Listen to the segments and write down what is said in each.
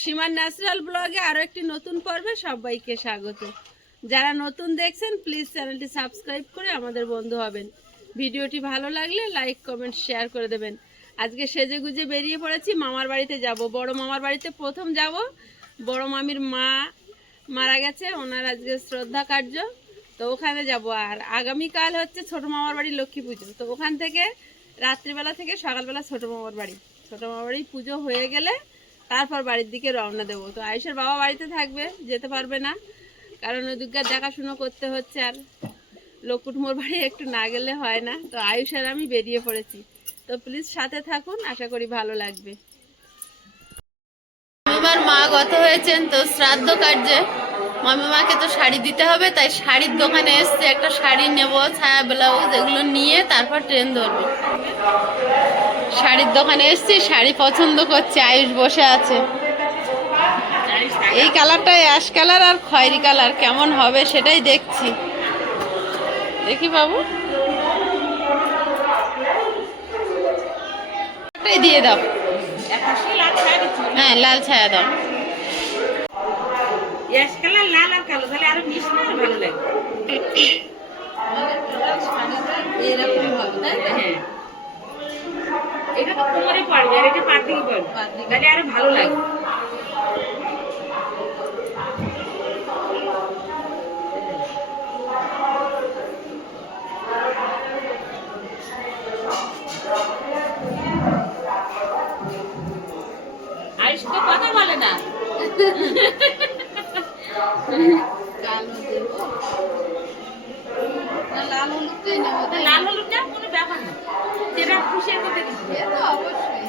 সীমার ন্যাচারাল ব্লগে আরও একটি নতুন পর্বে সবাইকে স্বাগত। যারা নতুন দেখছেন প্লিজ চ্যানেলটি সাবস্ক্রাইব করে আমাদের বন্ধু হবেন। ভিডিওটি ভালো লাগলে লাইক কমেন্ট শেয়ার করে দেবেন। আজকে সেজে গুজে বেরিয়ে পড়েছি, মামার বাড়িতে যাব। বড় মামার বাড়িতে প্রথম যাব। বড় মামির মা মারা গেছে, ওনার আজকে শ্রদ্ধা কার্য, তো ওখানে যাব। আর আগামীকাল হচ্ছে ছোট মামার বাড়ি লক্ষ্মী পুজো, তো ওখান থেকে রাত্রিবেলা থেকে সকালবেলা ছোট মামার বাড়ি পুজো হয়ে গেলে তারপর বাড়ির দিকে রওনা দেবো। তো আয়ুষের বাবা বাড়িতে থাকবে, যেতে পারবে না, কারণ ওদিককার দেখাশুনো করতে হচ্ছে। আর লকুটমোর বাড়ি একটু না গেলে হয় না। তো আয়ুষ আর আমি বেরিয়ে পড়েছি, তো প্লিজ সাথে থাকুন, আশা করি ভালো লাগবে। মামিমার মা গত হয়েছেন, তো শ্রাদ্ধ কার্যে মামিমাকে তো শাড়ি দিতে হবে, তাই শাড়ির দোকানে এসছে। একটা শাড়ি নেব, ছায়া ব্লাউজ, এগুলো নিয়ে তারপর ট্রেন ধরবো। শাড়ির দোকানে এসছি, শাড়ি পছন্দ করছে। আয়ুষ বসে আছে। এই কালারটাই অ্যাশ কালার আর খয়েরি কালার, কেমন হবে সেটাই দেখছি। দেখি বাবু, এটাই দিয়ে দাও। হ্যাঁ, লাল ছায়া দাও। অ্যাশ কালার, লাল আর কালো, তাহলে আরো মিশবে আর ভালো লাগবে। এরকম হবে, তাই না? হ্যাঁ, এটা তো কোমরে পড়বে আর এটা পার দিকে পড়বে, তাহলে আরো ভালো লাগবে। আয়ুষ তো কথা বলে না। লাল হলুদটাই নেবো। লাল হলুদটা কোনো ব্যাপার না, যেটা খুশির মধ্যে দিচ্ছি। অবশ্যই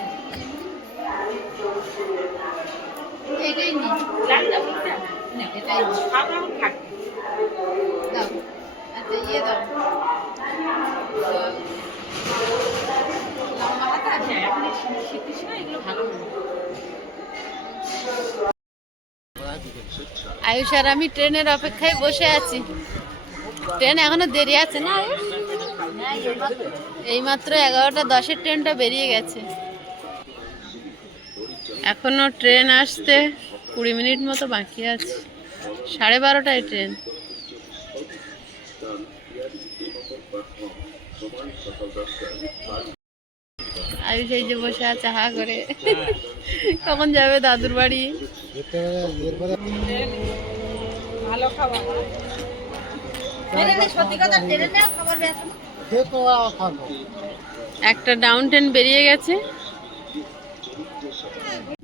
এটাই নি। লালটা হলুদটা না, এটাই সব রকম থাকবে। দাও। আচ্ছা, ইয়ে দাও। লম্বা হাতা আছে। হ্যাঁ, এখন শীতের সময় এগুলো ভালো হবে। আয়ুষ আর আমি ট্রেনের অপেক্ষায় বসে আছি। ট্রেন এখনো দেরি আছে না আয়ুষ? এইমাত্র 11:10 ট্রেনটা বেরিয়ে গেছে। এখনো ট্রেন আসতে 20 মিনিট মতো বাকি আছে। 12:30টায় ট্রেন। আয়ুষ এই যে বসে আছে হা করে। কখন যাবে দাদুর বাড়ি? ভালো খাবার। একটা ডাউন ট্রেন বেরিয়ে গেছে।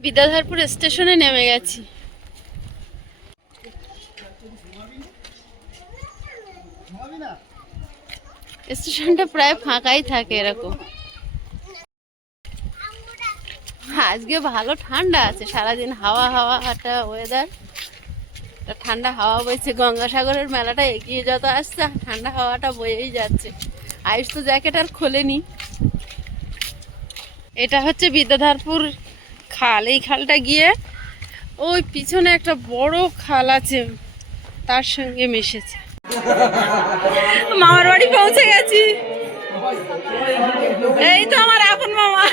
বিদ্যাধরপুর স্টেশনে নেমে গেছি। স্টেশনটা প্রায় ফাঁকাই থাকে এরকম। আজকে ভালো ঠান্ডা আছে, সারাদিন হাওয়া হাওয়া একটা ওয়েদার, ঠান্ডা হাওয়া বইছে। গঙ্গাসাগরের মেলাটা এগিয়ে যত আসছে ঠান্ডা হাওয়াটা বয়েই যাচ্ছে। আয়ুষ তো জ্যাকেট আর খোলেনি। এটা হচ্ছে বিদ্যাধরপুর খাল। এই খালটা গিয়ে ওই পিছনে একটা বড় খাল আছে, তার সঙ্গে মিশেছে। মামার বাড়ি পৌঁছে গেছি। এই তো আমার আপন মামা।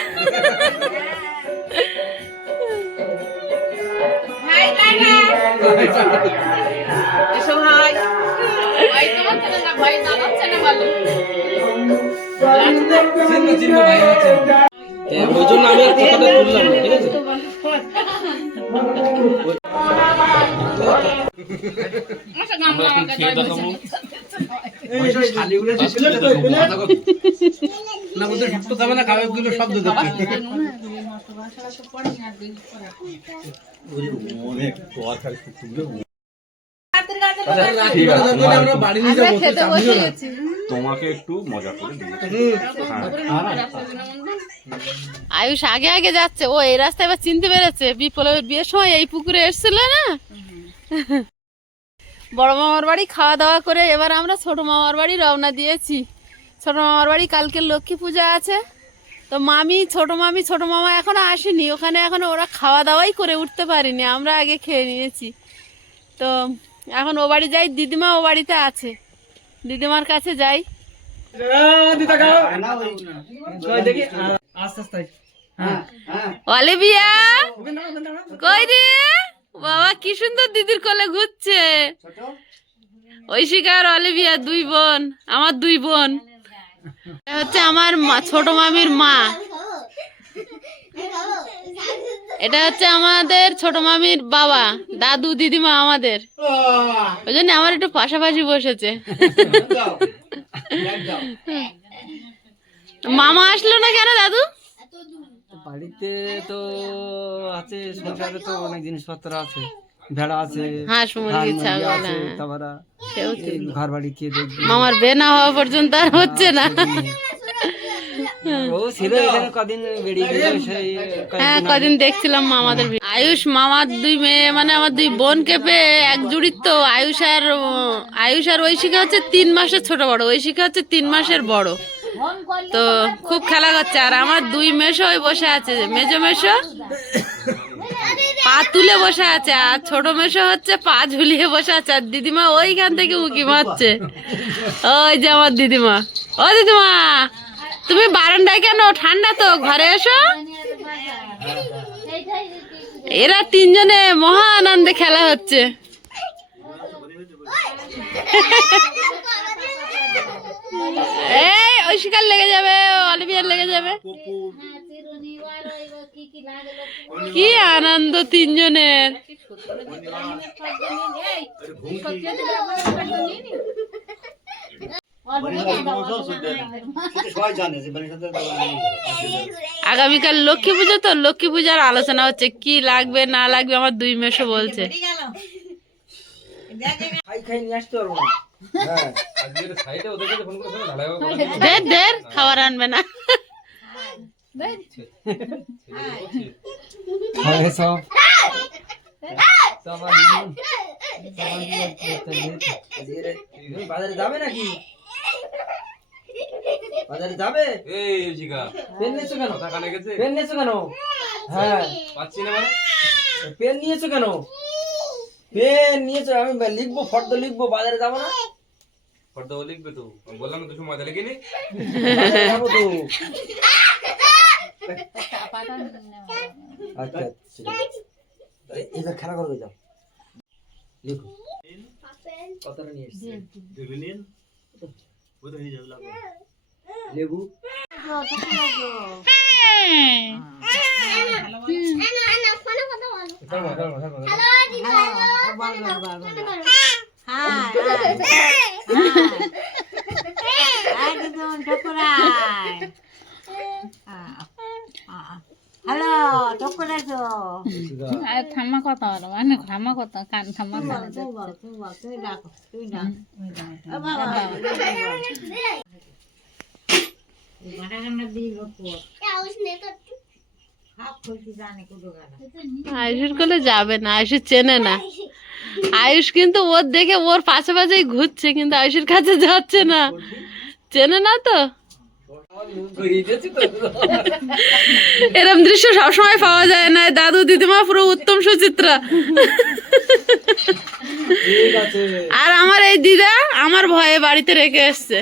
ওই জন্য আমি কথাটা তুললাম না, ঠিক আছে? আমরা এখন খেয়ে দেখাবো। না বলতে ঢুকতে যাবে না, খাবার গুলো শব্দ দেখতে তোমাকে একটু মজা করে আয়ুষ আগে আগে যাচ্ছে, ও এই রাস্তায় এবার চিনতে পেরেছে। বিপ্লবের বিয়ের সময় এই পুকুরে এসেছিল না। বড় মামার বাড়ি খাওয়া দাওয়া করে এবার আমরা ছোট মামার বাড়ি রওনা দিয়েছি। ছোট মামার বাড়ি কালকে লক্ষ্মী পূজা আছে, তো ছোট মামা এখনো আসেনি। ওখানে এখনো ওরা খাওয়া দাওয়াই করে উঠতে পারিনি, আমরা আগে খেয়ে নিয়েছি। তো এখন ও বাড়ি যাই, দিদিমা ও বাড়িতে আছে, দিদিমার কাছে যাই। অলিভিয়া কই রে বাবা, কি সুন্দর দিদির কোলে ঘুরছে। ঐশিকা আর অলিভিয়া দুই বোন, আমার দুই বোন। এটা হচ্ছে আমার ছোট মামির মা। এটা হচ্ছে আমাদের ছোট মামির বাবা, দাদু দিদিমা আমাদের। ওই জন্য আমার একটু পাশাপাশি বসেছে। মামা আসলো না কেন দাদু? বাড়িতে তো আছে, সংসারে তো অনেক জিনিসপত্র আছে, ভেড়া আছে, হাঁস মুরগি ছাগল, আছে, হ্যাঁ। তারপরে সেও ঠিক। ঘর বাড়ি কে দেখবে। মামার বে না হওয়া পর্যন্ত আর হচ্ছে না। ও ছিল এখানে কদিন, বেরিয়ে গেল সেই হ্যাঁ, কদিন দেখছিলাম মামাদের আয়ুষ মামার দুই মেয়ে, মানে আমার দুই বোনকে পেয়ে এক জুড়ির তো। আয়ুষ আর ঐশিকা হচ্ছে 3 মাসের ছোট বড়, ঐশিকা হচ্ছে 3 মাসের বড়। তো খুব খেলা করছে। আর আমার দুই মেশো ওই বসে আছে, মেজো মেশো পা তুলে বসে আছে, আর ছোট মেশো হচ্ছে পা ঝুলিয়ে বসে আছে। আর দিদিমা ওইখান থেকে উকি মারছে। ওই যে আমার দিদিমা। ও দিদিমা, তুমি বারান্দায় কেন? ঠান্ডা তো, ঘরে এসো। এরা 3 জনে মহা আনন্দে খেলা হচ্ছে। এই ঐশিকার লেগে যাবে, অলিভিয়ার লেগে যাবে। কি আনন্দ 3 জনের। আগামীকাল লক্ষ্মী পুজো তো, লক্ষ্মী পূজার আলোচনা হচ্ছে কি লাগবে না লাগবে। আমার দুই মেশো বলছে দের খাবার আনবে না। বাজারে যাবে নাকি? বাজারে যাবে? পেন নিয়েছো কেন? পেন নিয়েছো কেন? হ্যাঁ, পেন নিয়েছো কেন? পেন নিয়েছো? আমি লিখবো, ফর্দ লিখবো, বাজারে যাবো না? লিখবে তো, বললাম তো সময় মজা লেগে নি। বাজারে যাবো তো। আচ্ছা এবার খেলা করবে, যাও লিখো। কতটা নিয়ে এসছি? লেবু। হ্যালো, টকরা তো থামা কথা হলো, মানে থামা কথা, কান থামা কানে তুই ডাক, তুই ডাক। আয়ুষের কোলে যাবে না, আয়ুষ চেনে না। আয়ুষ কিন্তু ওর দেখে ওর পাশে পাশেই ঘুরছে, কিন্তু আয়ুষের কাছে যাচ্ছে না, চেনে না তো। এরম দৃশ্য সবসময় পাওয়া যায় না। দাদু দিদিমা পুরো উত্তম সুচিত্রা। আর আমার এই দিদা আমার ভয়ে বাড়িতে রেখে এসছে,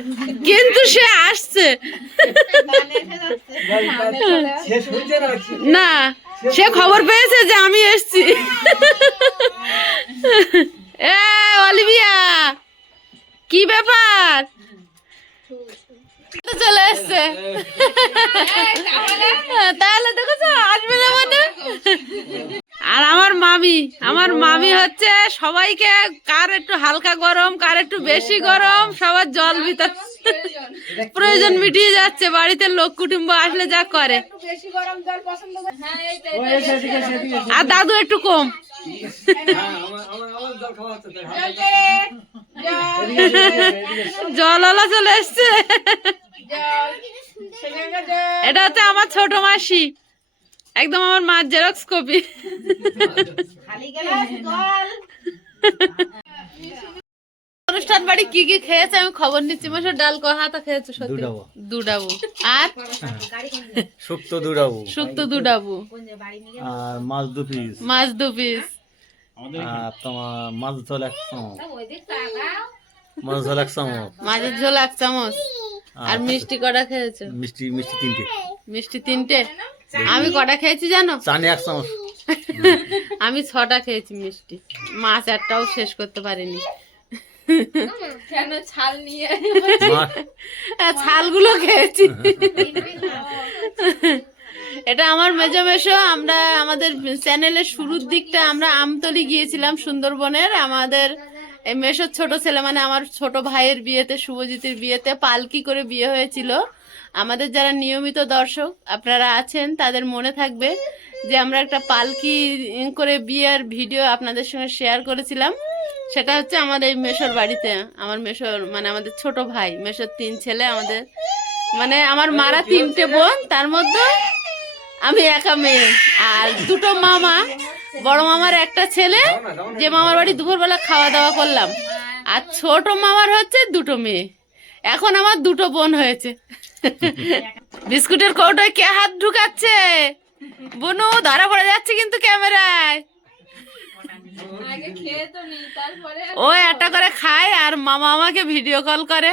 কিন্তু সে আসছে না। সে খবর পেয়েছে যে আমি এসছি। এ অলিভিয়া, কি ব্যাপার? চলে এসছে। তাহলে দেখেছো আসবে না মানে। আর আমার মামি হচ্ছে সবাইকে, কার একটু হালকা গরম, কার একটু বেশি গরম, সবার জল ভিতর প্রয়োজন মিটিয়ে যাচ্ছে। বাড়িতে লোক কুটুম্ব আসলে যা করে। আর দাদু একটু কম। জলওয়ালা চলে এসছে। এটা হচ্ছে আমার ছোট মাসি, একদম আমার মার জেরক্স কপি। অনুষ্ঠান বাড়ি কি কি খেয়েছে আমি খবর নিচ্ছি। মাসের ডাল কহাতা খেয়েছে সত্যি? দুডাবু। আর শুক্তো দুডাবু, শুক্তো দুডাবু, আর মাছ 2 পিস, মাছ 2 পিস, আর তোমার মাছ ঝোল 1 চামচ, মাছ ঝোল 1 চামচ, মাছের ঝোল 1 চামচ। আর মিষ্টি কটা খেয়েছো? মিষ্টি 3টে। মিষ্টি 3টে। আমি কটা খেয়েছি জানো? চানি 1 চামচ। আমি 6টা খেয়েছি মিষ্টি, মাছ একটাও শেষ করতে পারিনি। কেন ছাল নিয়ে ছালগুলো খেয়েছি। এটা আমার মেজো মেশো। আমরা আমাদের চ্যানেলের শুরুর দিকটা আমরা আমতলি গিয়েছিলাম সুন্দরবনের। আমাদের এই মেশোর ছোট ছেলে মানে আমার ছোট ভাইয়ের বিয়েতে, শুভজিতের বিয়েতে পালকি করে বিয়ে হয়েছিল। আমাদের যারা নিয়মিত দর্শক আপনারা আছেন তাদের মনে থাকবে যে আমরা একটা পালকি করে বিয়ের ভিডিও আপনাদের সঙ্গে শেয়ার করেছিলাম। সেটা হচ্ছে আমার এই মেশোর বাড়িতে। আমার মেশোর মানে আমাদের ছোট ভাই, মেশোর 3 ছেলে, আমাদের মানে আমার মারা 3টে বোন, তার মধ্যে আমি একা মেয়ে। আর 2টো মামা, বড় মামার একটা ছেলে, যে মামার বাড়ি দুপুরবেলা খাওয়া দাওয়া করলাম। আর ছোট মামার হচ্ছে 2টো মেয়ে। এখন আমার 2টো বোন হয়েছে। বিস্কুটের কৌটোয় কে হাত ঢুকাচ্ছে? বনু ধরা পড়ে যাচ্ছে কিন্তু ক্যামেরায়। আগে খেয়ে তো নি, তারপরে ও একটা করে খায় আর মামা আমাকে ভিডিও কল করে।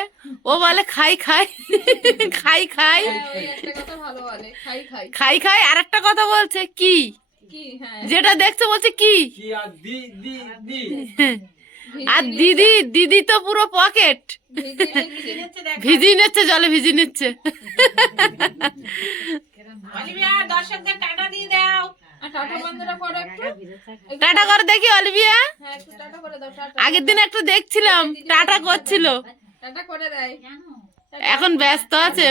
ও বলে খাই খাই খাই খাই ওই একটা কথা ভালো বলে, খাই খাই খাই খাই। আর একটা কথা বলছে কি, কি। হ্যাঁ, যেটা দেখছো বলছে কি। কি আর দি দি দি আর দিদি, দিদি তো পুরো পকেট ভিজি নিচ্ছে, জলে ভিজি নিচ্ছে। দর্শকদের টাটা দিয়ে দাও। আর টাটা বন্ধুরা করো একটু। টাটা করে দেখি অলিভিয়া। হ্যাঁ, একটু টাটা করে দাও। টাটা আগের দিন একটু দেখছিলাম টাটা করছিল, টাটা করে দেয়। এখন ব্যস্ত আছে।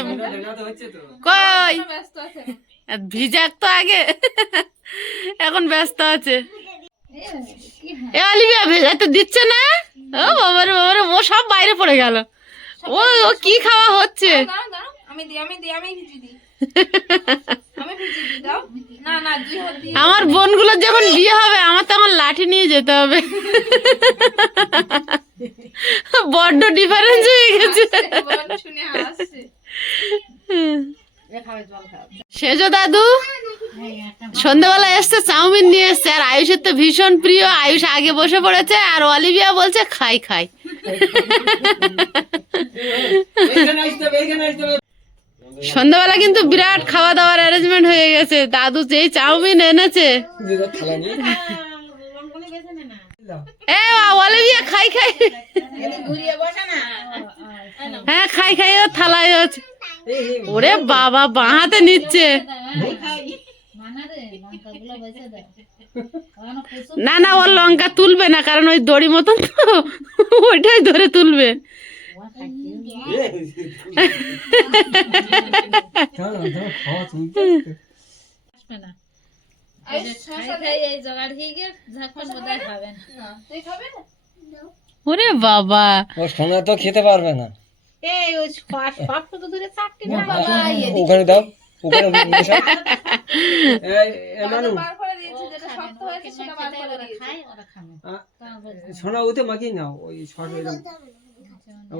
হচ্ছে তো কই ব্যস্ত আছে। ভিজাক তো আগে, এখন ব্যস্ত আছে। এ অলিভিয়া ভেজাতে দিচ্ছে না। ও বাবারে বাবারে, ও সব বাইরে পড়ে গেল। ও ও কি খাওয়া হচ্ছে? দাঁড়াও দাঁড়াও, আমি ভিজি দিই। আমি ভিজি দিই, দাও। না না, 2 হাত দিয়ে। আমার বোনগুলোর যখন বিয়ে হবে আমার তখন লাঠি নিয়ে যেতে হবে। বড্ড ডিফারেন্স হয়ে গেছে। বল শুনে হাসছে। সেজো দাদু সন্ধ্যাবেলা এসছে, চাউমিন নিয়ে এসছে। আর আয়ুষের তো ভীষণ প্রিয়। আয়ুষ আগে বসে পড়েছে আর অলিভিয়া বলছে খাই খাই। এইখানে আসতে হবে, এইখানে আসতে হবে। সন্ধ্যাবেলা কিন্তু বিরাট খাওয়া দাওয়ার অ্যারেঞ্জমেন্ট হয়ে গেছে। দাদু যেই চাউমিন এনেছে, এ অলিভিয়া খাই খাই। হ্যাঁ খাই খাই, ও থালায় হচ্ছে। ওরে বাবা, বাঁ হাতে নিচ্ছে। না না, ওর লঙ্কা তুলবে না, কারণ ওই দড়ি মতন তো, ওইটাই ধরে তুলবে। ওরে বাবা, ও সোনা তো খেতে পারবে না। ওখানে দাও, ওখানে মেশাও। মানু বার করে দিয়েছি, যেটা শক্ত হয়েছে সেটা বার করে দিয়েছি। সোনা ওতে মাখিয়ে নাও, ওই শর্ট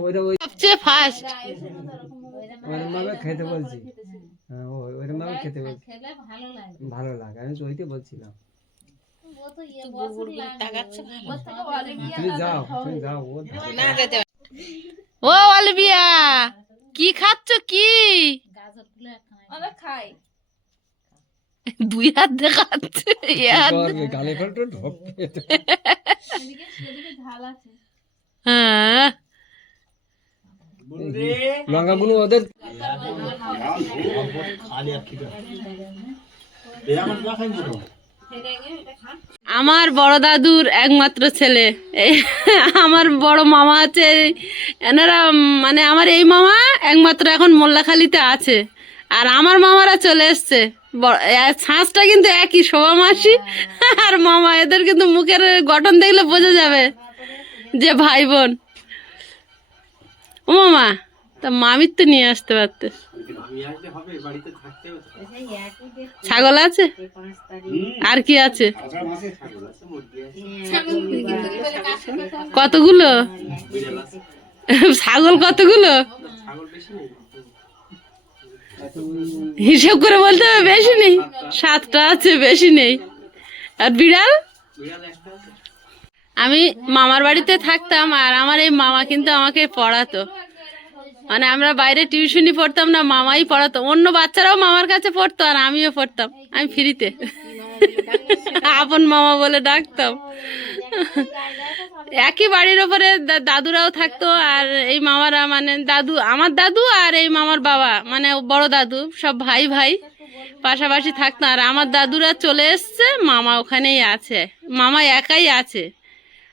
ওইটা ওই সবচেয়ে ফার্স্ট। ওইরকম ভাবে খেতে বলছি। হ্যাঁ, ওইরকম ভাবে খেতে বলছি, ভালো লাগে। আমি তো ওইটা বলছিলাম। তুমি যাও, তুমি যাও। ও অলিভিয়া, কি খাচ্ছ কি? আমরা খাই। 2 হাত দিয়ে খাচ্ছে, গালে ফেলটো ঢোকে। এদিকে ঝাল আছে। হ্যাঁ লঙ্কা বুনু ওদের আমার বড় দাদুর একমাত্র ছেলে। আমার বড় মামা আছে, এনারা মানে আমার এই মামা একমাত্র এখন মোল্লাখালীতে আছে। আর আমার মামারা চলে এসছে। ছাঁচটা কিন্তু একই, শোভা মাসি আর মামা। এদের কিন্তু মুখের গঠন দেখলে বোঝা যাবে যে ভাই বোন। ও মামা, তা মামির তো নিয়ে আসতে পারতে। ছাগল আছে আর কি আছে? কতগুলো ছাগল? কতগুলো হিসেব করে বলতে হবে? বেশি নেই, 7টা আছে, বেশি নেই। আর বিড়াল? আমি মামার বাড়িতে থাকতাম আর আমার এই মামা কিন্তু আমাকে পড়াতো। মানে আমরা বাইরে টিউশনি পড়তাম না, মামাই পড়াতো। অন্য বাচ্চারাও মামার কাছে পড়তো আর আমিও পড়তাম, আমি ফ্রিতে। আপন মামা বলে ডাকতাম। একই বাড়ির ওপরে দাদুরাও থাকতো, আর এই মামারা মানে দাদু, আমার দাদু আর এই মামার বাবা মানে বড় দাদু সব ভাই ভাই পাশাপাশি থাকতো। আর আমার দাদুরা চলে এসছে, মামা ওখানেই আছে, মামা একাই আছে।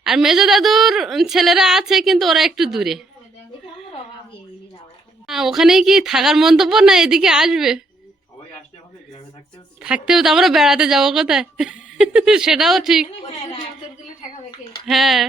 আর মেজো দাদুর ছেলেরা আছে কিন্তু ওরা একটু দূরে। ওখানেই কি থাকার মন্তব্য না এদিকে আসবে? থাকতেও তো আমরা বেড়াতে যাবো কোথায়? সেটাও ঠিক। হ্যাঁ